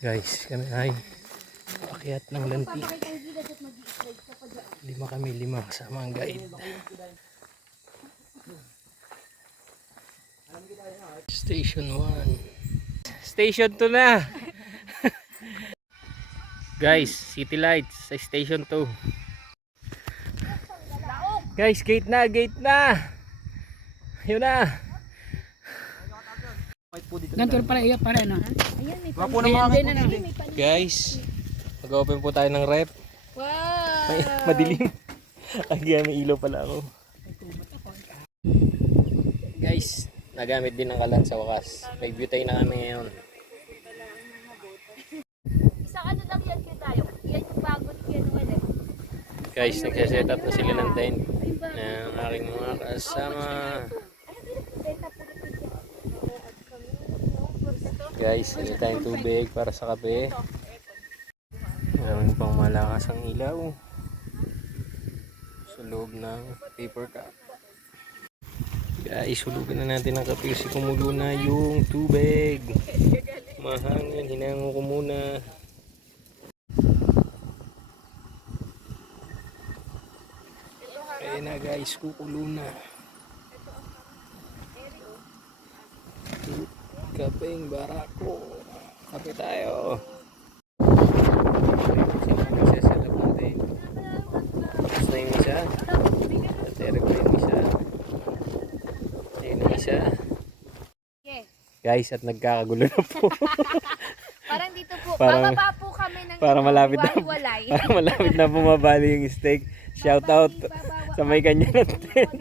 Guys, kami ay paakyat ng lantik. 5 kami, 5 kasama ang guide. Station 1. Station 2 na. Guys, city lights sa station 2. Guys, gate na, gate na. Yun na. Ganito pala iya pare no. Guys, mag-open po tayo ng rep. Wow. May madilim. Ay, may ilaw pala ako. Guys, nagamit din ng kalan sa wakas. May butane na kami ngayon. Isang ano lang yan tayo. Yan yung bagot yan ulit. Guys, nagsaset up na sila ng tent ng aking mga kasama. Guys, hindi tayong tubig para sa kape. Maraming pang malakas ang ilaw sa loob ng paper cup. Guys, hulugan na natin ang kape kasi kumulo na yung tubig. Mahangin, hinango ko muna. Ayan na guys, kukulo na. Kapeng barako. Kape tayo. Set up natin. Tapos na yung isa. Tatero ko yung isa. Ayun yung isa. Guys, at nagkakagulo na po. Parang dito po, Parang- bababa po kami ng para malapit na walay. para malapit na bumabali yung steak. Shout out sa may kanya natin.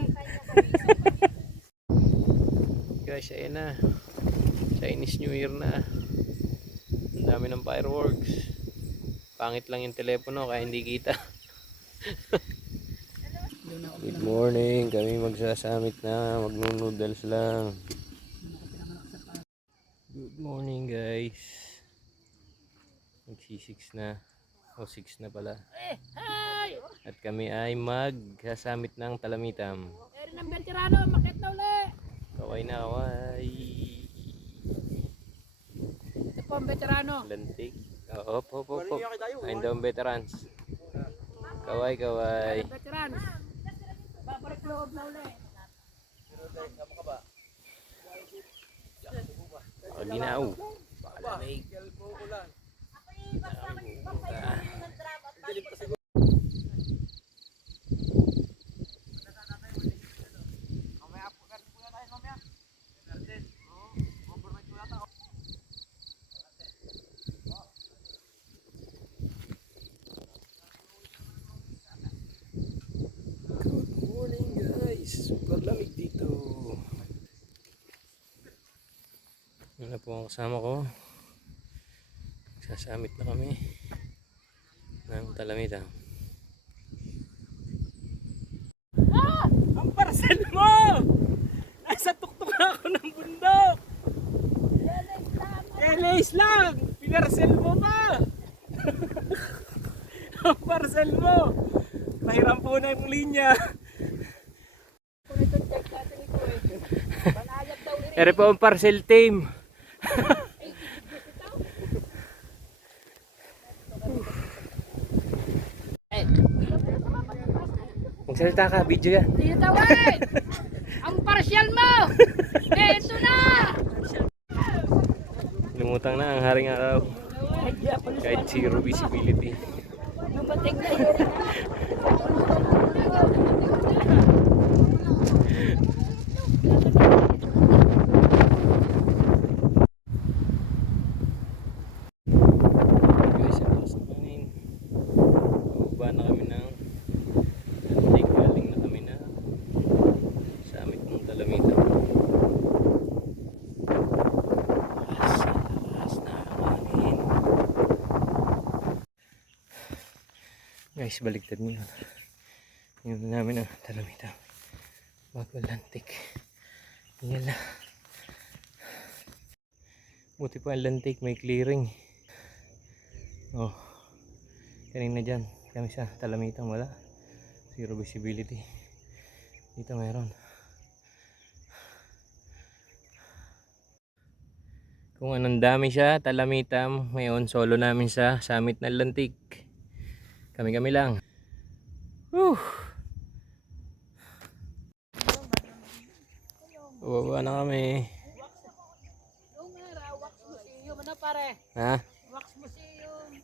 Guys, ayun na. Chinese New Year na. Ang dami ng fireworks. Pangit lang yung telepono kaya hindi kita. Good morning. Kami magsasamit na. Magno-noodles lang. Good morning guys. Magsi-6 na. O 6 na pala. At kami ay magsasamit ng Talamitam. Eri ng veterano, makit na uli. Kaway na kaway. Ito po ang veterano. Lantik. Oh, hop. Ayun daw ang veterans. Kaway, kaway. Veteran. Babalik loob na uli. O, ginaw. Pakalamig. Good morning guys. Super lamig dito. Yun na po ang kasama ko. Sasamit na kami ng Talamitam. Ang parcel mo! Nasa tuktok na ako ng bundok! L.A.'s lang! Pinarcel mo pa! Ang parcel mo! Pahiram po na yung linya! Ere po ang parcel team. Magsalita ka, video yan. Tinatawid! Ang parcel mo! Ito na! Lumutang na ang haring araw. Kahit zero visibility. Lupatig na yun. Guys, ang lakas ng hangin. Baba na kami ng Lantik. Galing na kami na summit ng Talamitam. Lakas na ang hangin. Guys, baligtad niyo. Yun na namin ang Talamitam. Bago Lantik. Yan na. Buti pa ang Lantik, may clearing. Oh, kanina dyan kami sa Talamitam, wala, zero visibility. Dito meron. Kung anong dami siya, talamitam. Ngayon, solo namin sa summit ng Lantik. Kami-kami lang. Whew! Baba na kami. Wax Museum. Ano pare? Ha? Wax Museum.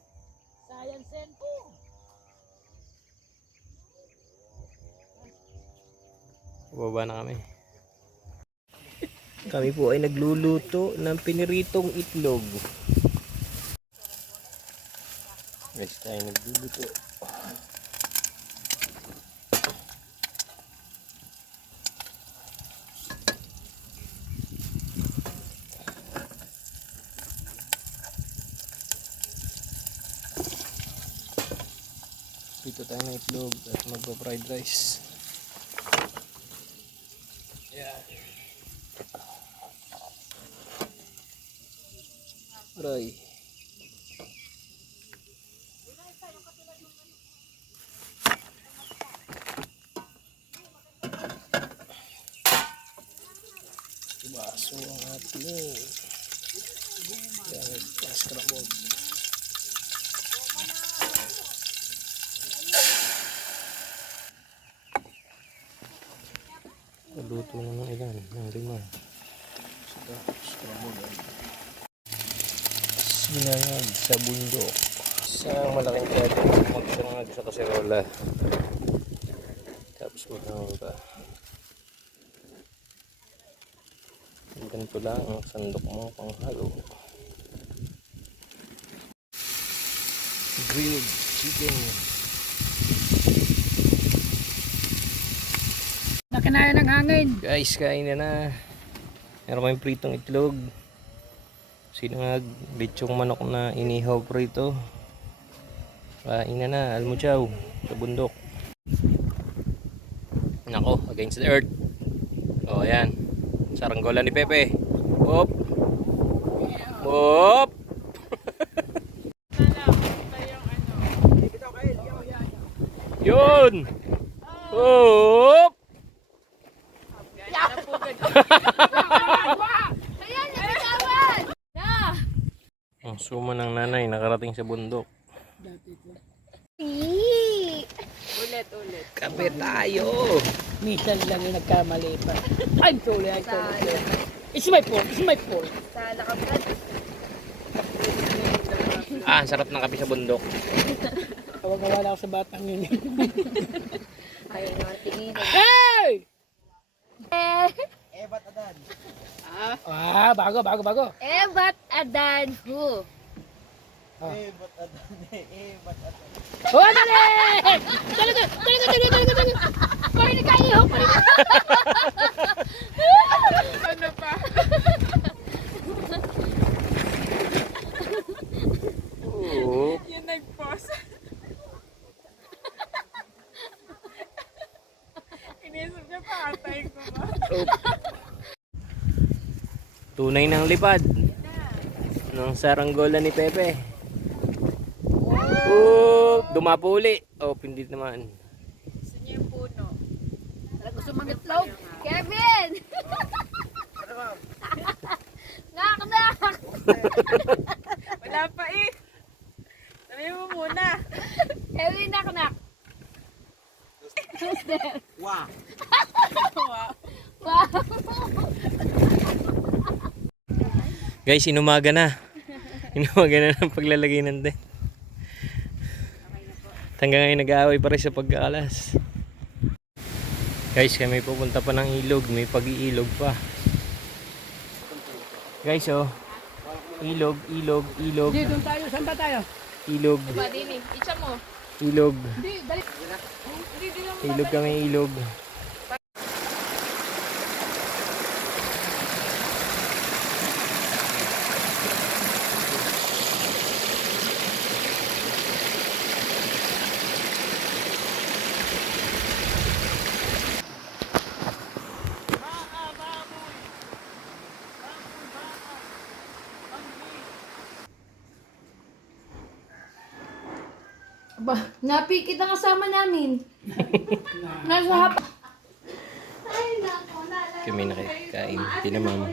Science Center. Baba na kami. Kami po ay nagluluto ng piniritong itlog. Guys, tayo nagluluto. Dito tayo ng itlog at magpa-fried rice. Yan. Aray. Baso ang ating. Yan, scrambled. Luto na ng ilan, ng 5. Sinangag sa bundok. Sa malaking plato, magsinangag sa kaserola. Tapos magkakain pa. Ganito lang ang sandok mo pang halo. Grilled chicken. Nakinaya ng hangin. Guys, kain na. Meron kayong pritong itlog. Sinangag, lechong manok na inihaw prito. Kain na, almuchaw sa bundok. Nako, against the earth. Oh, ayan. Saranggola ni Pepe. Hop. Hop. Yun. Hop. Ayan, nagkawan! Na! Ang suma ng nanay nakarating sa bundok. Ulit. Kape tayo. Minsan lang yung nagkamali pa. I'm sorry. It's my fault. Sala ka ba? Ah, ang sarap ng kape sa bundok. Kawag-kawala ako sa batang yun. Ayaw nga tingin. Hey! Eh, Bago. ba't adan ho? Oh, dali! Talaga! Pari kayo! Ano pa? Oo. Yung nag-pause. Inisip niya pa, atay ko ba? Tunay ng lipad ng saranggola ni Pepe. Dumapo uli. Oh, pindit naman. Gusto niya yung puno. Gusto mangitlog? Kevin! Nak! Wala pa eh. Sabi mo muna. Kevin, nak! Wow. Wow! Guys, inumaga na. Inumaga na ng paglalagay ng tent. Hanggang ngayon nag-aaway pa rin sa pagkakalas. Guys, kami pupunta pa ng ilog. May pag-iilog pa. Guys, oh. Ilog. Hindi, doon tayo. Saan ba tayo? Ilog. Diba, Dini? Itcha mo. Ilog. Hindi, dali. Ilog kami, ilog. Ba, napikit ang kasama namin. Nasa hap. Kami nakikain. Tinamam.